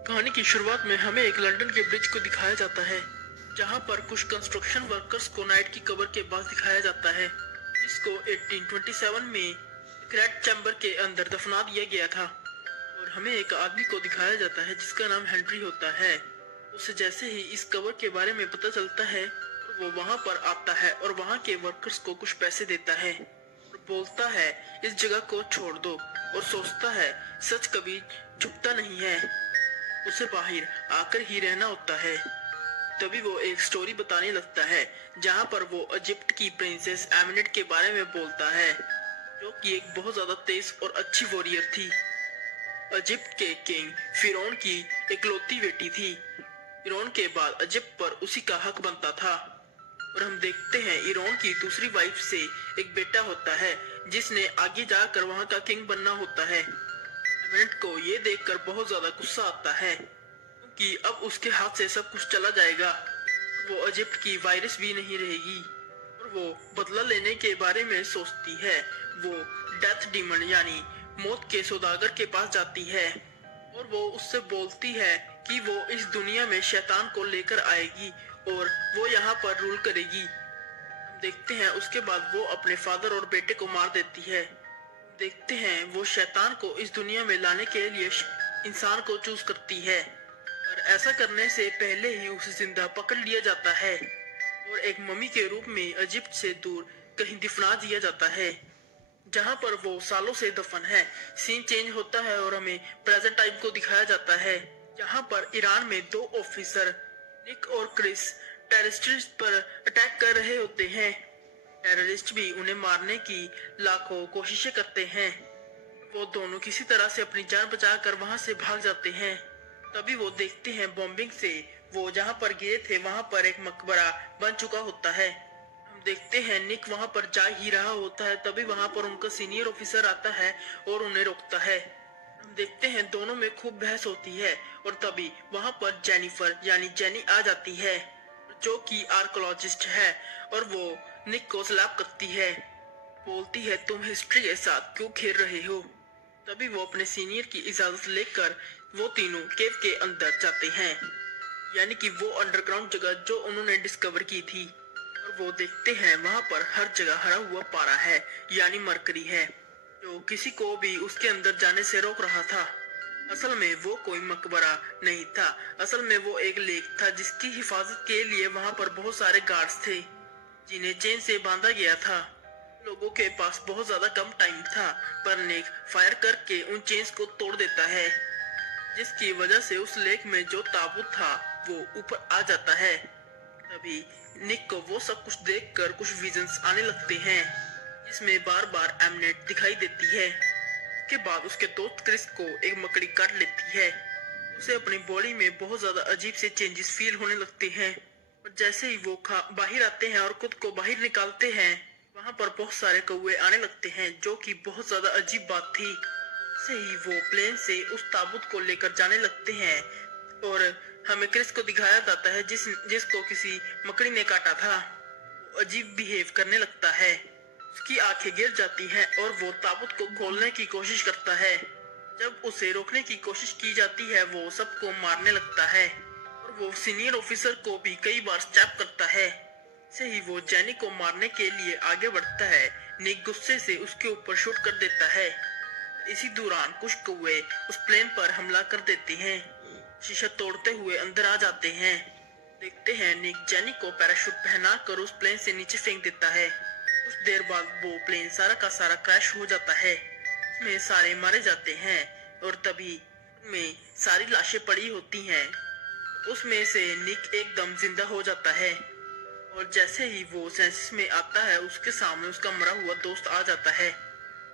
कहानी की शुरुआत में हमें एक लंदन के ब्रिज को दिखाया जाता है, जहां पर कुछ कंस्ट्रक्शन वर्कर्स को नाइट की कबर के पास दिखाया जाता है, जिसको 1827 में क्रेट चैम्बर के अंदर दफना दिया गया था। और हमें एक आदमी को दिखाया जाता है जिसका नाम हेनरी होता है। उसे जैसे ही इस कबर के बारे में पता चलता है, वो वहां पर आता है और वहां के वर्कर्स को कुछ पैसे देता है और बोलता है इस जगह को छोड़ दो, और सोचता है सच कभी छुपता नहीं है, उसे बाहर आकर ही रहना होता है। तभी वो एक स्टोरी बताने लगता है, जहाँ पर वो इजिप्ट की प्रिंसेस एमिनेट के बारे में बोलता है, जो कि एक बहुत ज्यादा तेज और अच्छी वॉरियर थी। इजिप्ट के किंग फिरौन की इकलौती बेटी थी। फिरौन के बाद इजिप्ट पर उसी का हक बनता था। और हम देखते हैं इरॉन की दूसरी वाइफ से एक बेटा होता है, जिसने आगे जाकर वहां का किंग बनना होता है। एमिनेट को ये देखकर बहुत ज्यादा गुस्सा आता है, क्योंकि अब उसके हाथ से सब कुछ चला जाएगा। वो इजिप्ट की वायरस भी नहीं रहेगी और वो बदला लेने के बारे में सोचती है। वो डेथ डीमन यानी मौत के सौदागर के पास जाती है और वो उससे बोलती है कि वो इस दुनिया में शैतान को लेकर आएगी और वो यहाँ पर रूल करेगी। हम देखते हैं उसके बाद वो अपने फादर और बेटे को मार देती है। देखते हैं वो शैतान को इस दुनिया में लाने के लिए इंसान को चूज करती है, और ऐसा करने से पहले ही उसे जिंदा पकड़ लिया जाता है और एक मम्मी के रूप में इजिप्ट से दूर कहीं दफना दिया जाता है, जहां पर वो सालों से दफन है। सीन चेंज होता है और हमें प्रेजेंट टाइम को दिखाया जाता है, जहां पर ईरान में दो ऑफिसर निक और क्रिस टेररिस्ट पर अटैक कर रहे होते हैं। टेररिस्ट भी उन्हें मारने की लाखों कोशिशें करते हैं। वो दोनों किसी तरह से अपनी जान बचाकर वहां से भाग जाते हैं। तभी वो देखते हैं बॉम्बिंग से वो जहां पर गिरे थे वहां पर एक मकबरा बन चुका होता है। हम देखते हैं निक वहां पर जा ही रहा होता है, तभी वहां पर उनका सीनियर ऑफिसर आता है और उन्हें रोकता है। हम देखते हैं दोनों में खूब बहस होती है और तभी वहां पर जेनिफर यानी जेनी आ जाती है, जो कि आर्कोलॉजिस्ट है, और वो निक को सलाम करती है। बोलती है तुम हिस्ट्री के साथ क्यों खेल रहे हो। तभी वो अपने सीनियर की इजाजत लेकर वो तीनों केव के अंदर जाते हैं, यानी कि वो अंडरग्राउंड जगह जो उन्होंने डिस्कवर की थी। और वो देखते हैं वहां पर हर जगह हरा हुआ पारा है, यानी मरकरी है, जो किसी को भी उसके अंदर जाने से रोक रहा था। असल में वो कोई मकबरा नहीं था, असल में वो एक लेक था जिसकी हिफाजत के लिए वहां पर बहुत सारे गार्ड्स थे, जिन्हें चेन से बांधा गया था। लोगों के पास बहुत ज्यादा कम टाइम था, पर नेक फायर करके उन चेन्स को तोड़ देता है, जिसकी वजह से उस लेक में जो ताबूत था वो ऊपर आ जाता है। तभी निक को वो सब कुछ देखकर कुछ विजन्स आने लगते हैं, जिसमें बार बार एमनेट दिखाई देती है। उसके बाद उसके दोस्त क्रिस को एक मकड़ी काट लेती है। उसे अपनी बॉडी में बहुत ज्यादा अजीब से चेंजेस फील होने लगते हैं, और जैसे ही वो बाहर आते हैं और खुद को बाहर निकालते हैं, वहां पर बहुत सारे कौवे आने लगते हैं, जो कि बहुत ज्यादा अजीब बात थी। से ही वो प्लेन से उस ताबूत को लेकर जाने लगते हैं और हमें क्रिस को दिखाया जाता है जिसको किसी मकड़ी ने काटा था। वो अजीब बिहेव करने लगता है, उसकी आंखें गिर जाती हैं और वो ताबूत को खोलने की कोशिश करता है। जब उसे रोकने की कोशिश की जाती है, वो सबको मारने लगता है और वो सीनियर ऑफिसर को भी कई बार स्टैप करता है। से ही वो जेनी को मारने के लिए आगे बढ़ता है। निक गुस्से से उसके ऊपर शूट कर देता है। इसी दौरान कुछ कौवे उस प्लेन पर हमला कर देते हैं, शीशा तोड़ते हुए अंदर आ जाते हैं। देखते हैं निक जेनी को पैराशूट पहना कर उस प्लेन से नीचे फेंक देता है। कुछ देर बाद वो प्लेन सारा का सारा क्रैश हो जाता है, उसमें सारे मारे जाते हैं और तभी में सारी लाशें पड़ी होती हैं। उसमें से निक एकदम जिंदा हो जाता है, और जैसे ही वो सेंसेस में आता है, उसके सामने उसका मरा हुआ दोस्त आ जाता है।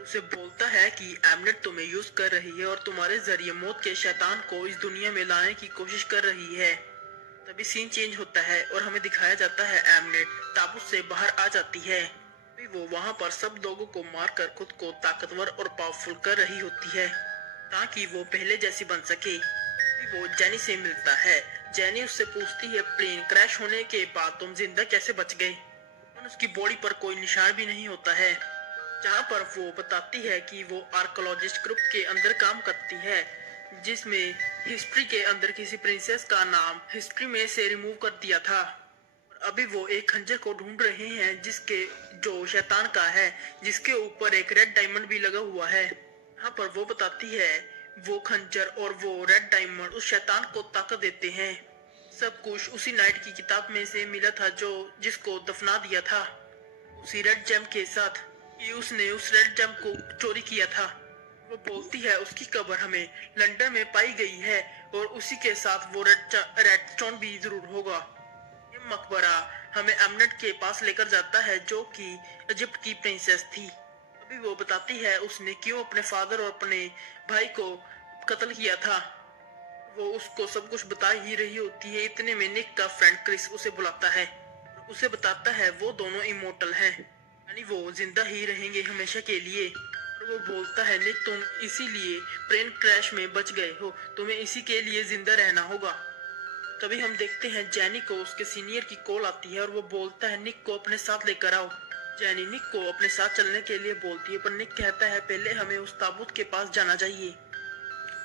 उसे बोलता है कि एमनेट तुम्हें यूज कर रही है और तुम्हारे जरिए मौत के शैतान को इस दुनिया में लाने की कोशिश कर रही है। तभी सीन चेंज होता है और हमें दिखाया जाता है एमनेट ताबूत से बाहर आ जाती है। तभी वो वहां पर सब लोगों को मारकर खुद को ताकतवर और पावरफुल कर रही होती है, ताकि वो पहले जैसी बन सके। तभी वो जेनी से मिलता है। जेनी उससे पूछती है प्लेन क्रैश होने के बाद तुम जिंदा कैसे बच गए। और उसकी बॉडी पर कोई निशान भी नहीं होता है, जहाँ पर वो बताती है कि वो आर्कोलॉजिस्ट ग्रुप के अंदर काम करती है, जिसमें हिस्ट्री के अंदर किसी प्रिंसेस का नाम हिस्ट्री में से रिमूव कर दिया था। अभी वो एक खंजर को ढूंढ रहे हैं जिसके जो शैतान का है, जिसके ऊपर एक रेड डायमंड भी लगा हुआ है। यहाँ पर वो बताती है वो खंजर और वो रेड डायमंड उस शैतान को ताकत देते हैं। सब कुछ उसी नाइट की किताब में से मिला था जो जिसको दफना दिया था उसी रेड जेम के साथ कि उसने उस रेड जेम को चोरी किया था। वो बोलती है उसकी कब्र हमें लंदन में पाई गई है और उसी के साथ वो रेड स्टोन भी जरूर होगा। ये मकबरा हमें एमनेट के पास लेकर जाता है जो कि इजिप्ट की प्रिंसेस थी। अभी वो बताती है उसने क्यों अपने फादर और अपने भाई को कत्ल किया था। वो उसको सब कुछ बता ही रही होती है, इतने में निक का फ्रेंड क्रिस उसे बुलाता है। उसे बताता है वो दोनों इमोर्टल हैं, यानी वो जिंदा ही रहेंगे हमेशा के लिए। और वो बोलता है निक तुम इसीलिए प्लेन क्रैश में बच गए हो, तुम्हें इसी के लिए जिंदा रहना होगा। तभी हम देखते हैं जैनी को उसके सीनियर की कॉल आती है और वो बोलता है निक को अपने साथ लेकर आओ। जैनी निक को अपने साथ चलने के लिए बोलती है पर निक कहता है पहले हमें उस ताबूत के पास जाना चाहिए।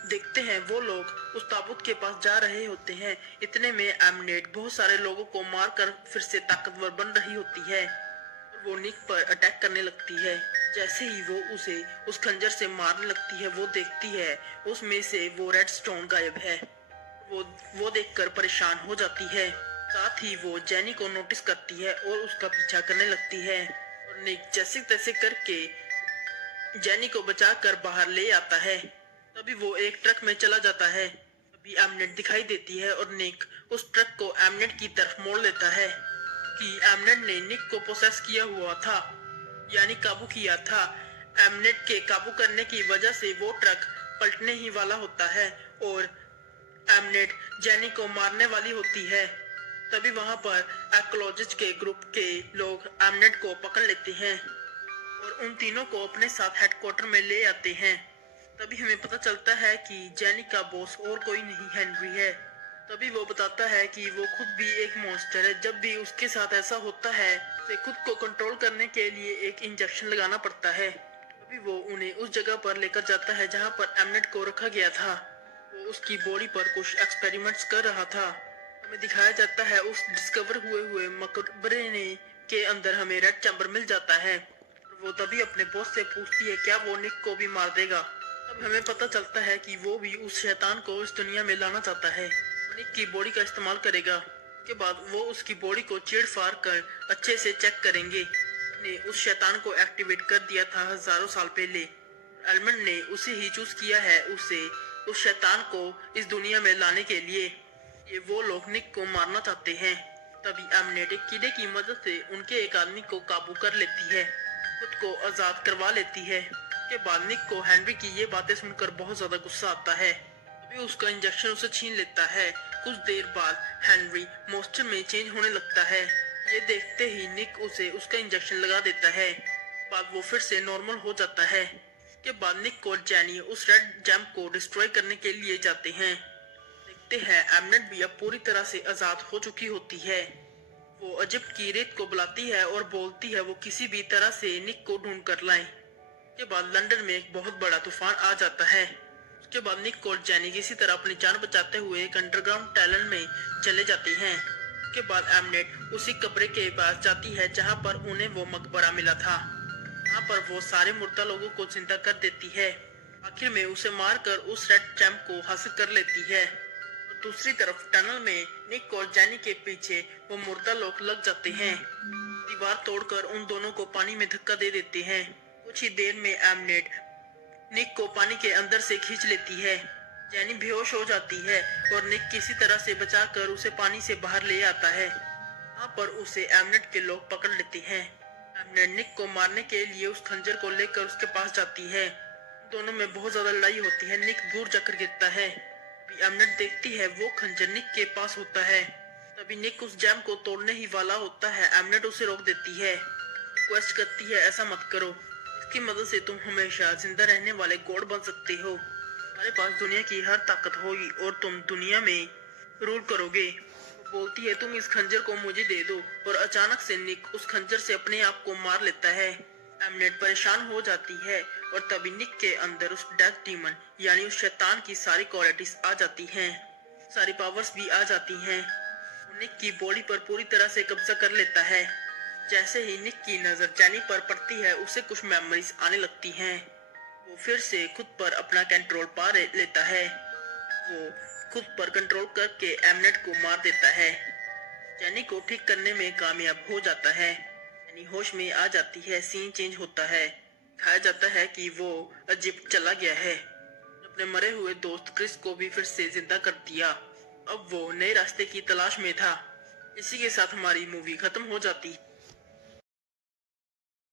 देखते हैं वो लोग उस ताबूत के पास जा रहे होते हैं, इतने में एमनेट बहुत सारे लोगों को मारकर फिर से ताकतवर बन रही होती है और वो निक पर अटैक करने लगती है। जैसे ही वो उसे उस खंजर से मारने लगती है वो देखती है उसमें से वो रेड स्टोन गायब है। वो देखकर परेशान हो जाती है। साथ ही वो जेनी को नोटिस करती है और उसका पीछा करने लगती है और निक जैसे तैसे करके जेनी को बचाकर बाहर ले आता है। तभी वो एक ट्रक में चला जाता है। तभी एमनेट दिखाई देती है और निक उस ट्रक को एमनेट की तरफ मोड़ लेता है कि एमनेट ने निक को पोसेस किया हुआ था, यानी काबू किया था। एमनेट के काबू करने की वजह से वो ट्रक पलटने ही वाला होता है और एमनेट जेनी को मारने वाली होती है। तभी वहां पर एक्रोलॉजिस्ट के ग्रुप के लोग एमनेट को पकड़ लेते हैं और उन तीनों को अपने साथ हेडक्वार्टर में ले आते हैं। तभी हमें पता चलता है कि जेनी का बॉस और कोई नहीं हेनरी है। तभी वो बताता है कि वो खुद भी एक मॉन्स्टर है, जब भी उसके साथ ऐसा होता है उसे खुद को कंट्रोल करने के लिए एक इंजेक्शन लगाना पड़ता है। तभी वो उन्हें उस जगह पर लेकर जाता है जहाँ पर एमनेट को रखा गया था। वो उसकी बॉडी पर कुछ एक्सपेरिमेंट्स कर रहा था। हमें दिखाया जाता है उस डिस्कवर हुए मकबरे ने के अंदर हमें रेड चैम्बर मिल जाता है। वो तभी अपने बॉस से पूछती है क्या वो निक को भी मार देगा। तब हमें पता चलता है कि वो भी उस शैतान को इस दुनिया में लाना चाहता है, निक की बॉडी का इस्तेमाल करेगा। उसके बाद वो उसकी बॉडी को चीड़ फाड़ कर अच्छे से चेक करेंगे। ने उस शैतान को एक्टिवेट कर दिया था हजारों साल पहले। एलमंड ने उसे ही चूज किया है उसे उस शैतान को इस दुनिया में लाने के लिए। ये वो लोग निक को मारना चाहते हैं। तभी एमनेट एक कीड़े की मदद से उनके एक आदमी को काबू कर लेती है, खुद को आजाद करवा लेती है। के बाद निक को हेनरी की ये बातें सुनकर बहुत ज्यादा गुस्सा आता है। अभी उसका इंजेक्शन उसे छीन लेता है। कुछ देर बाद हेनरी मॉन्स्टर में चेंज होने लगता है। ये देखते ही निक उसे उसका इंजेक्शन लगा देता है। बाद वो फिर से नॉर्मल हो जाता है। के बाद निक और जैनी उस रेड जैम को डिस्ट्रॉय करने के लिए जाते हैं। देखते हैं एमनेट भी अब पूरी तरह से आजाद हो चुकी होती है। वो इजिप्ट की रेत को बुलाती है और बोलती है वो किसी भी तरह से निक को ढूंढ कर लाए। के बाद लंदन में एक बहुत बड़ा तूफान आ जाता है। उसके बाद निक और जैनी किसी तरह अपनी जान बचाते हुए एक अंडरग्राउंड टनल में चले जाते हैं। के बाद एमनेट उसी कब्र के पास जाती है जहां पर उन्हें वो मकबरा मिला था। यहाँ पर वो सारे मुर्दा लोगों को जिंदा कर देती है। आखिर में उसे मारकर उस रेड चैम्प को हासिल कर लेती है। दूसरी तरफ टनल में निक और जैनी के पीछे वो मुर्दा लोग लग जाते हैं। दीवार तोड़कर उन दोनों को पानी में धक्का दे देते हैं। कुछ ही देर में एमनेट निक को पानी के अंदर से खींच लेती है। जैनी बेहोश हो जाती है और निक किसी तरह से बचाकर उसे पानी से बाहर ले आता है। वहाँ पर उसे एमनेट के लोग पकड़ लेते हैं। एमनेट निक को मारने के लिए उस खंजर को लेकर उसके पास जाती है। दोनों में बहुत ज्यादा लड़ाई होती है। निक दूर जाकर गिरता है। एमनेट देखती है वो खंजर निक के पास होता है। तभी निक उस जैम को तोड़ने ही वाला होता है। एमनेट उसे रोक देती है, रिक्वेस्ट करती है ऐसा मत करो, इसकी मदद से तुम हमेशा जिंदा रहने वाले गॉड बन सकते हो। हमारे पास दुनिया की हर ताकत होगी और तुम दुनिया में रूल करोगे। वो बोलती है तुम इस खंजर को मुझे दे दो और अचानक से निक उस खंजर से अपने आप को मार लेता है। एमनेट परेशान हो जाती है और तभी निक के अंदर उस डेथ डीमन यानी उस शैतान की सारी क्वालिटीज आ जाती हैं, सारी पावर्स भी आ जाती हैं। निक की बॉडी पर पूरी तरह से कब्जा कर लेता है। जैसे ही निक की नजर जैनी पर पड़ती है उसे कुछ मेमोरीज आने लगती हैं। वो फिर से खुद पर अपना कंट्रोल पा लेता है। वो खुद पर कंट्रोल करके एमनेट को मार देता है। जैनी को ठीक करने में कामयाब हो जाता है। जैनी होश में आ जाती है। सीन चेंज होता है। दिखाया जाता है कि वो इजिप्ट चला गया है। अपने मरे हुए दोस्त क्रिस को भी फिर से जिंदा कर दिया। अब वो नए रास्ते की तलाश में था। इसी के साथ हमारी मूवी खत्म हो जाती।